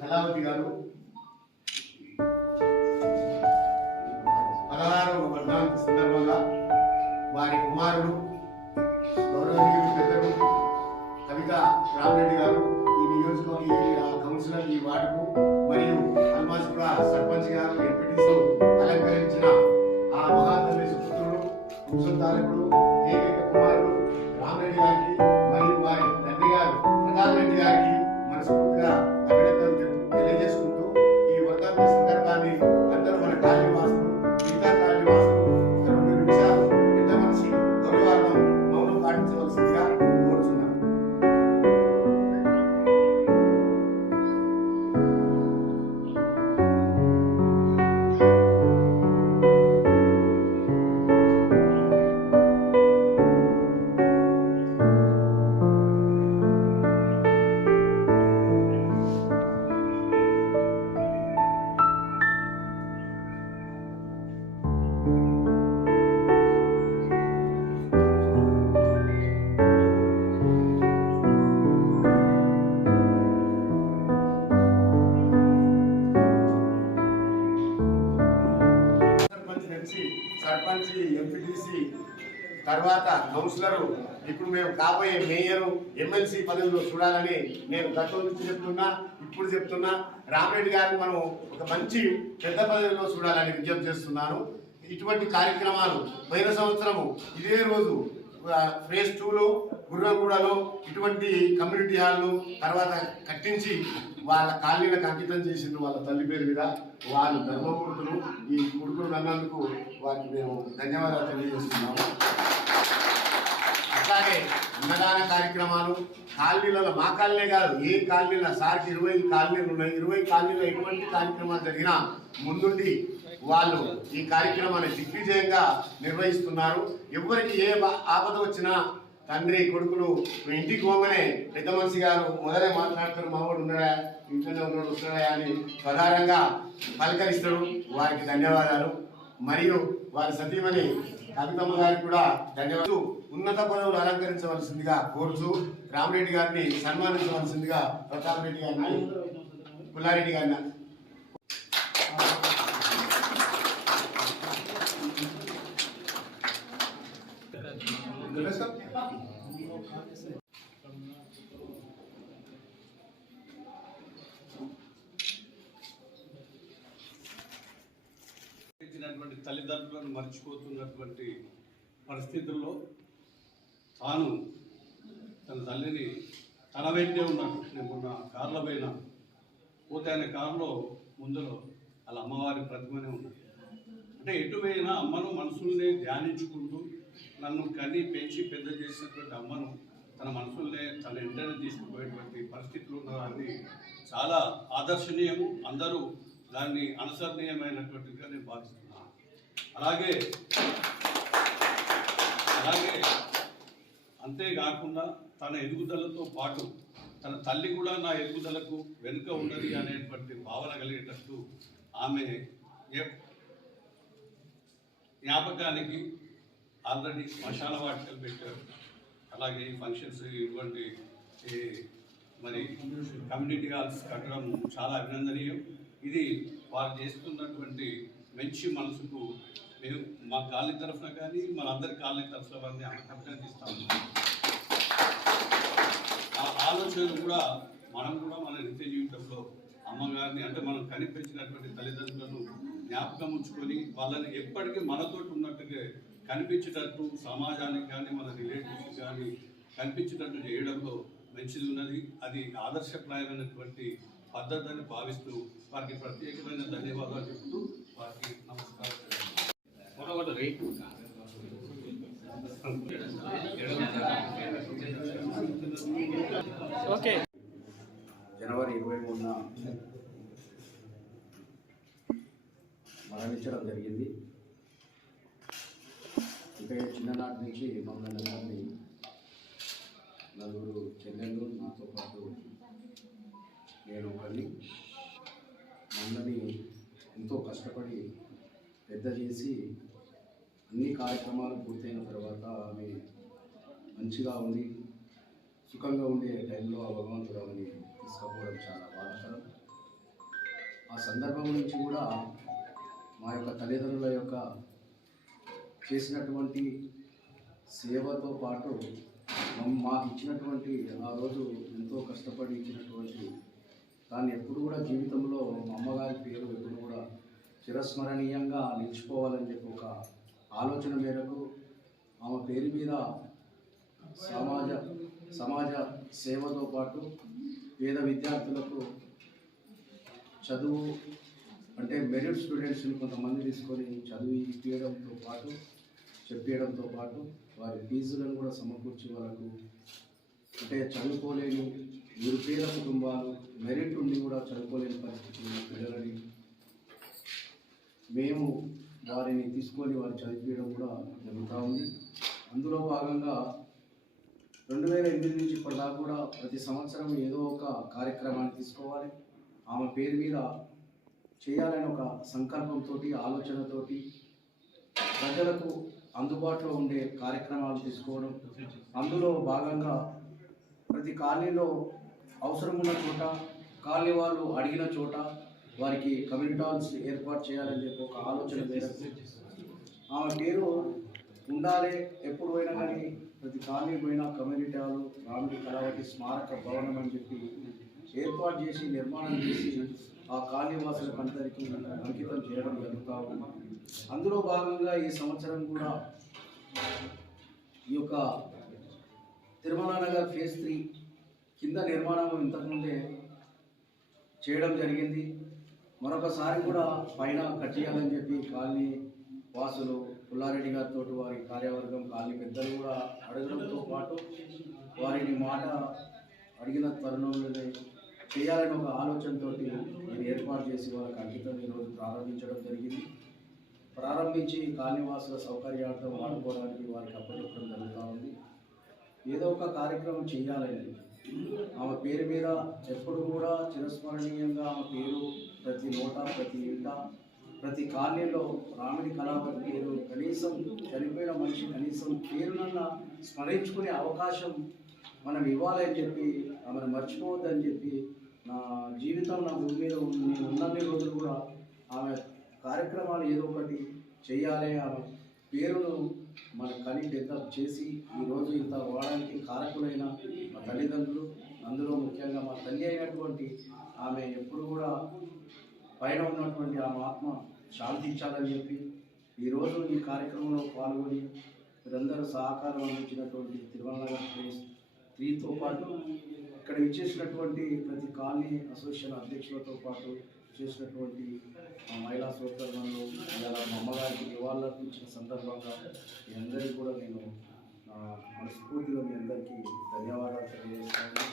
కళావతి గారు 16వ వర్ధంతి సందర్భంగా వారి కుమారుడు గౌరవనీయులు పెద్దలు కవిత రామరెడ్డి గారు ఈ నియోజకవర్గ కౌన్సిలర్ ఈ వార్డుకు మరియు అల్మాస్పుర సర్పంచ్ గారు ఎంపీటీసీ అలంకరించిన ఆ మహాతల్లి సుపుత్రుడు వంశోద్ధారకుడు ఏకైక కుమారుడు రామరెడ్డి గారికి మరియు వారి తండ్రి గారు ప్రతాప్ రెడ్డి గారికి మనస్ఫూర్తిగా అభినందనలు తెలియజేసుకుంటూ ఈ వర్ధంతి సందర్భాన్ని అందరూ మన కాలనీ వాసులు మిగతా కాలనీ వాసులు ఒక 2 నిమిషాలు పెద్ద మనిషి గౌరవార్థం మౌనం పాటించవలసిందిగా కోరుతున్నాను. సర్పంచ్ ఎంపీటీసీ తర్వాత కౌన్సిలరు ఇప్పుడు మేము కాబోయే మేయరు ఎమ్మెల్సీ పదవిలో చూడాలని నేను గతం నుంచి చెప్తున్నా, ఇప్పుడు చెప్తున్నా. రామరెడ్డి గారిని మనం ఒక మంచి పెద్ద పదవిలో చూడాలని విజ్ఞప్తి చేస్తున్నాను. ఇటువంటి కార్యక్రమాలు పోయిన సంవత్సరము ఇదే రోజు ఫేజ్ 2లో గుర్రంగూడలో ఇటువంటి కమ్యూనిటీ హాల్లు తర్వాత కట్టించి వాళ్ళ కాలనీలకు అంకితం చేసిండ్రు వాళ్ళ తల్లి పేరు మీద. వాళ్ళు ధర్మమూర్తులు. ఈ కొడుకులు అన్నందుకు వారికి మేము ధన్యవాదాలు తెలియజేస్తున్నాము. అట్లాగే అన్నదాన కార్యక్రమాలు కాలనీలలో మా కాలనీ కాదు, ఏ కాలనీలో సార్కి 20 కాలనీలు ఉన్నాయి. 20 కాలనీలో ఎటువంటి కార్యక్రమాలు జరిగినా ముందుండి వాళ్ళు ఈ కార్యక్రమాన్ని దిగ్విజయంగా నిర్వహిస్తున్నారు. ఎవరికి ఏ ఆపద వచ్చినా తండ్రి కొడుకులు ఇంటికి పోగానే పెద్ద మనిషి గారు మొదలే మాట్లాడుతారు, మావాడు ఉన్నాడా, ఇంట్లోనే ఉన్నాడు, వస్తున్నాడా అని ప్రధానంగా పలకరిస్తారు. వారికి ధన్యవాదాలు. మరియు వారి సతీమణి కవితమ్మ గారికి కూడా ధన్యవాదాలు. ఉన్నత పదవులు అలంకరించవలసిందిగా కోరుతూ రామరెడ్డి గారిని సన్మానించవలసిందిగా ప్రతాప్ రెడ్డి గారిని, పుల్లారెడ్డి గారిని తల్లిదండ్రులను మర్చిపోతున్నటువంటి పరిస్థితుల్లో తాను తన తల్లిని తన వెంటే ఉన్నాడు. నేను మొన్న కారులో పోయినా పోతే ఆయన కారులో ముందులో వాళ్ళ అమ్మవారి ప్రతిమనే ఉన్నది. అంటే ఎటు పోయినా అమ్మను మనసుల్ని ధ్యానించుకుంటూ నన్ను కని పెంచి పెద్ద చేసినటువంటి అమ్మను తన మనసుల్నే తన వెంటనే తీసుకుపోయేటువంటి పరిస్థితులు ఉన్నదాన్ని చాలా ఆదర్శనీయము. అందరూ దాన్ని అనుసరణీయమైనటువంటిదిగా నేను భావిస్తున్నాను. అలాగే అలాగే అంతేకాకుండా తన ఎదుగుదలతో పాటు తన తల్లి కూడా నా ఎదుగుదలకు వెనుక ఉన్నది అనేటువంటి భావన కలిగేటట్టు ఆమె జ్ఞాపకానికి ఆల్రెడీ శ్మశాన వాటికలు పెట్టారు. అలాగే ఈ ఫంక్షన్స్ ఇటువంటి మరి కమ్యూనిటీ హాల్స్ కట్టడం చాలా అభినందనీయం. ఇది వారు చేస్తున్నటువంటి మంచి మనసుకు మేము మా కాలేజ్ తరఫున కానీ మనందరి కాలేజ్ తరఫున వారిని అభినందిస్తాము. ఆ ఆలోచన కూడా మనం కూడా మన నిత్య జీవితంలో అమ్మగారిని అంటే మనం కనిపించినటువంటి తల్లిదండ్రులను జ్ఞాపకం ఉంచుకొని వాళ్ళని ఎప్పటికీ మనతోటి ఉన్నట్టుగా కనిపించేటట్టు సమాజానికి కానీ మన రిలేటివ్స్ కానీ కనిపించేటట్టు చేయడంలో మంచిది ఉన్నది. అది ఆదర్శప్రాయమైనటువంటి పద్ధతి అని భావిస్తూ వారికి ప్రత్యేకమైన ధన్యవాదాలు చెప్తూ వారికి నమస్కారం. ఓకే. జనవరి 23న మరణించడం జరిగింది. ఇంకా చిన్ననాటి నుంచి మమ్మల్ని అందరినీ నలుగురు చెల్లెళ్ళు నాతో పాటు నేను ఒకరిని మమ్మల్ని ఎంతో కష్టపడి పెద్ద చేసి అన్ని కార్యక్రమాలు పూర్తయిన తర్వాత ఆమె మంచిగా ఉంది సుఖంగా ఉండే టైంలో ఆ భగవంతుడు ఆమెని తీసుకుపోవడం చాలా బాధాకరం. ఆ సందర్భం నుంచి కూడా మా యొక్క తల్లిదండ్రుల యొక్క చేసినటువంటి సేవతో పాటు మాకు ఇచ్చినటువంటి ఆ రోజు ఎంతో కష్టపడి ఇచ్చినటువంటి దాన్ని ఎప్పుడు కూడా జీవితంలో మా అమ్మగారి పేరు ఎప్పుడు కూడా చిరస్మరణీయంగా నిలిచిపోవాలని చెప్పి ఒక ఆలోచన మేరకు ఆమె పేరు మీద సమాజ సేవతో పాటు పేద విద్యార్థులకు చదువు అంటే మెరిట్ స్టూడెంట్స్ని కొంతమంది తీసుకొని చదువు చెప్పేయడంతో పాటు వారి ఫీజులను కూడా సమకూర్చి వాళ్ళకు అంటే చదువుకోలేని నిరుపేద కుటుంబాలు మెరిట్ ఉండి కూడా చదువుకోలేని పరిస్థితుల్లో పిల్లలని మేము వారిని తీసుకొని వారు చదివించడం కూడా జరుగుతూ ఉంది. అందులో భాగంగా 2008 నుంచి ఇప్పటిదాకా కూడా ప్రతి సంవత్సరం ఏదో ఒక కార్యక్రమాన్ని తీసుకోవాలి, ఆమె పేరు మీద చేయాలని ఒక సంకల్పంతో ఆలోచనతోటి ప్రజలకు అందుబాటులో ఉండే కార్యక్రమాలు తీసుకోవడం. అందులో భాగంగా ప్రతి కాలనీలో అవసరం ఉన్న చోట కాలనీ వాళ్ళు అడిగిన చోట వారికి కమ్యూనిటీ హాల్స్ ఏర్పాటు చేయాలని చెప్పి ఒక ఆలోచన మేరకు ఆమె పేరు ఉండాలి. ఎప్పుడు పోయినా కానీ ప్రతి కాలనీ పోయినా కమ్యూనిటీ హాల్ రాముడి కళావతి స్మారక భవనం అని చెప్పి ఏర్పాటు చేసి నిర్మాణం చేసి ఆ కాలనీ వాసులకు అందరికీ అంకితం చేయడం జరుగుతూ ఉంది. అందులో భాగంగా ఈ సంవత్సరం కూడా ఈ యొక్క తిరుమల నగర్ ఫేజ్ 3 కింద నిర్మాణం ఇంతకుముందే చేయడం జరిగింది. మరొకసారి కూడా పైన కట్టేయాలని చెప్పి కాలనీ వాసులు పుల్లారెడ్డి గారితో వారి కార్యవర్గం కాలనీ పెద్దలు కూడా అడగడంతో పాటు వారిని మాట అడిగిన తరుణంలోనే చేయాలని ఒక ఆలోచనతో నేను ఏర్పాటు చేసి వాళ్ళకి అంకితం ఈరోజు ప్రారంభించడం జరిగింది. ప్రారంభించి కాలనీవాసుల సౌకర్యార్థం వాడుకోవడానికి వారికి అప్పచెప్పడం జరుగుతూ ఉంది. ఏదో ఒక కార్యక్రమం చేయాలని ఆమె పేరు మీద ఎప్పుడు కూడా చిరస్మరణీయంగా ఆమె పేరు ప్రతి నోట ప్రతి ఇంట ప్రతి కాలనీలో రాముడి కళావతి పేరు కనీసం చనిపోయిన మనిషి కనీసం పేరునన్న స్మరించుకునే అవకాశం మనం ఇవ్వాలని చెప్పి ఆమెను మర్చిపోవద్దని చెప్పి నా జీవితం నా భూమి మీద నేను ఉన్నన్ని రోజులు కూడా ఆమె కార్యక్రమాలు ఏదో ఒకటి చేయాలి. ఆమె పేరును మన కని పెద్ద చేసి ఈరోజు ఇంత వాడడానికి కారకులైన మా తల్లిదండ్రులు, అందులో ముఖ్యంగా మా తల్లి అయినటువంటి ఆమె ఎప్పుడు కూడా పైన ఉన్నటువంటి ఆమె ఆత్మ శాంతించాలని చెప్పి ఈరోజు ఈ కార్యక్రమంలో పాల్గొని మీరందరూ సహకారం అందించినటువంటి తిరుమల నగర్ ఫేజ్ 3తో పాటు ఇక్కడ ఇచ్చేసినటువంటి ప్రతి కాలనీ అసోసియేషన్ అధ్యక్షులతో పాటు చేసినటువంటి మహిళా సోదరులను ఇలా మా అమ్మగారికి నివాళులు ఇచ్చిన సందర్భంగా మీ అందరికీ కూడా నేను మనస్ఫూర్తిగా మీ అందరికీ ధన్యవాదాలు తెలియజేస్తాను.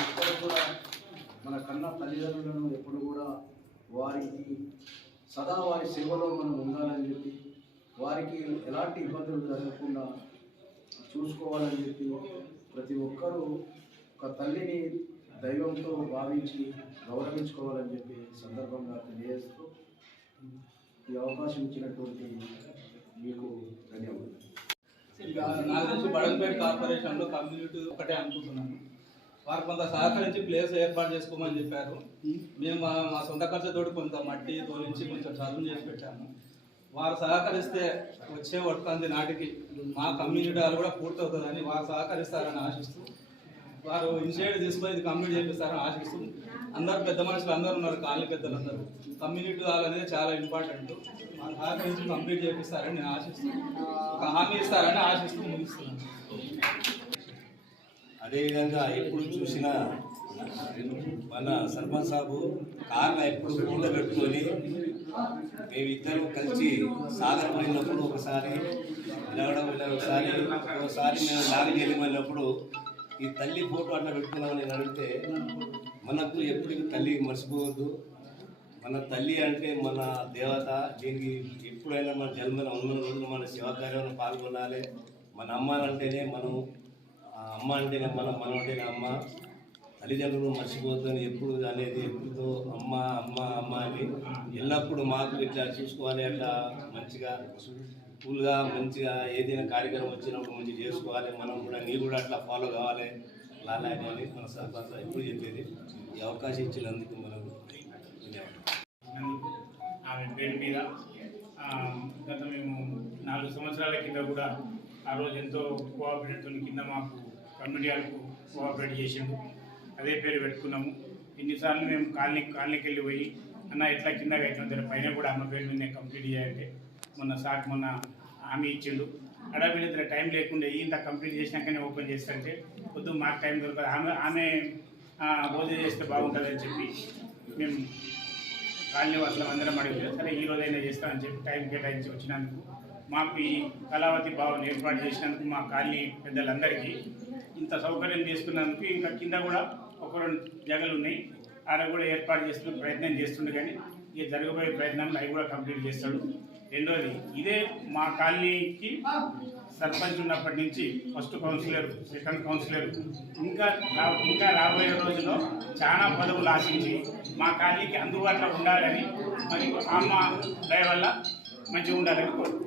ఎప్పుడు కూడా మన కన్నా తల్లిదండ్రులను ఎప్పుడు కూడా వారికి సదా వారి సేవలో మనం ఉండాలని చెప్పి వారికి వాళ్ళకి ఎలాంటి ఇబ్బందులు జరగకుండా చూసుకోవాలని చెప్పి ప్రతి ఒక్కరూ ఒక తల్లిని దైవంతో భావించి గౌరవించుకోవాలని చెప్పి సందర్భంగా తెలియజేస్తూ ఈ అవకాశం ఇచ్చినటువంటి మీకు ధన్యవాదాలు. నాకు తెలిసి బడంపేట కార్పొరేషన్లో కమ్యూనిటీ ఒకటే అనుకుంటున్నాను. వారు కొంత సహకరించి ప్లేస్ ఏర్పాటు చేసుకోమని చెప్పారు. మేము మా సొంత ఖర్చుతోటి కొంత మట్టి తోలించి కొంచెం చదువు చేసి పెట్టాము. వారు సహకరిస్తే వచ్చే వర్తంది నాటికి మా కమ్యూనిటీ హాల్ కూడా పూర్తవుతుందని వారు సహకరిస్తారని ఆశిస్తూ, వారు ఇనిషియేటివ్ తీసుకొని ఇది కంప్లీట్ చేపిస్తారని ఆశిస్తూ, అందరు పెద్ద మనుషులు అందరూ ఉన్నారు, కాలనీ పెద్దలందరూ. కమ్యూనిటీ హాల్ అనేది చాలా ఇంపార్టెంట్. వారు సహకరించి కంప్లీట్ చేపిస్తారని నేను ఆశిస్తూ, ఒక హామీ ఇస్తారని ఆశిస్తూ ముగిస్తున్నాను. అదేవిధంగా ఎప్పుడు చూసినా మన సర్పంచ్ సాబు కార్లో ఎప్పుడు పూల పెట్టుకొని మేమిద్దరం కలిసి సాగర్ పోయినప్పుడు ఒకసారి ఒకసారి మేము లారీకి వెళ్ళిపోయినప్పుడు ఈ తల్లి ఫోటో అట్లా పెట్టుకున్నామని నేను అడిగితే, మనకు ఎప్పుడు తల్లి మర్చిపోవద్దు, మన తల్లి అంటే మన దేవత, దీనికి ఎప్పుడైనా మన జన్మన ఉన్న రోజులు మన శివకార్యంలో పాల్గొనాలి. మన అమ్మ అంటేనే మనం, అమ్మ అంటేనే మనం అంటేనే అమ్మ, తల్లిదండ్రులు మర్చిపోద్దు అని ఎప్పుడు అనేది, ఎప్పుడుతో అమ్మ అమ్మ అమ్మ అని ఎల్లప్పుడూ మాకు ఇట్లా చూసుకోవాలి, అట్లా మంచిగా కూల్గా మంచిగా ఏదైనా కార్యక్రమం వచ్చినప్పుడు మంచిగా చేసుకోవాలి, మనం కూడా నీరు కూడా అట్లా ఫాలో కావాలి అలాంటి అని మన సర్పంచ్ ఎప్పుడు చెప్పేది. ఈ అవకాశం ఇచ్చినందుకు మనకు ధన్యవాదాలు. ఆమె పేరు మీద గత మేము 4 సంవత్సరాల కింద కూడా ఆ రోజు ఎంతో కోఆపరేట్తో కింద మాకు కమ్యూనిటీ హాల్కు కోఆపరేట్ చేసిండు. అదే పేరు పెట్టుకున్నాము. ఇన్నిసార్లు మేము కాలనీకి వెళ్ళి పోయి అన్న ఎట్లా కిందగా అవుతుంది పైన కూడా అమ్మ పేరు మీద కంప్లీట్ చేయాలంటే మొన్న హామీ ఇచ్చిండు. అడవిడ టైం లేకుండా ఇంత కంప్లీట్ చేసినాకనే ఓపెన్ చేస్తారంటే వద్దు, మాకు టైం దొరకదు, ఆమె భోజనం చేస్తే బాగుంటుందని చెప్పి మేము కాలనీ వాసులు అందరం అడిగితే సరే ఈ రోజైనా చేస్తామని చెప్పి టైం కేటాయించి వచ్చినందుకు, మాకు ఈ కళావతి భావన ఏర్పాటు చేసినందుకు మా కాలనీ పెద్దలందరికీ ఇంత సౌకర్యం చేసుకున్నందుకు, ఇంకా కింద కూడా 1-2 జగలు ఉన్నాయి, ఆడ కూడా ఏర్పాటు చేసుకునే ప్రయత్నం చేస్తుండే. కానీ ఇక జరగబోయే ప్రయత్నాన్ని అవి కూడా కంప్లీట్ చేస్తాడు. రెండోది, ఇదే మా కాలనీకి సర్పంచ్ ఉన్నప్పటి నుంచి ఫస్ట్ కౌన్సిలర్, సెకండ్ కౌన్సిలర్, ఇంకా రాబోయే రోజుల్లో చాలా పదవులు ఆశించి మా కాలనీకి అందుబాటులో ఉండాలని, మరి అమ్మ దయ వల్ల మంచిగా ఉండాలని కోరుకుంటున్నాను.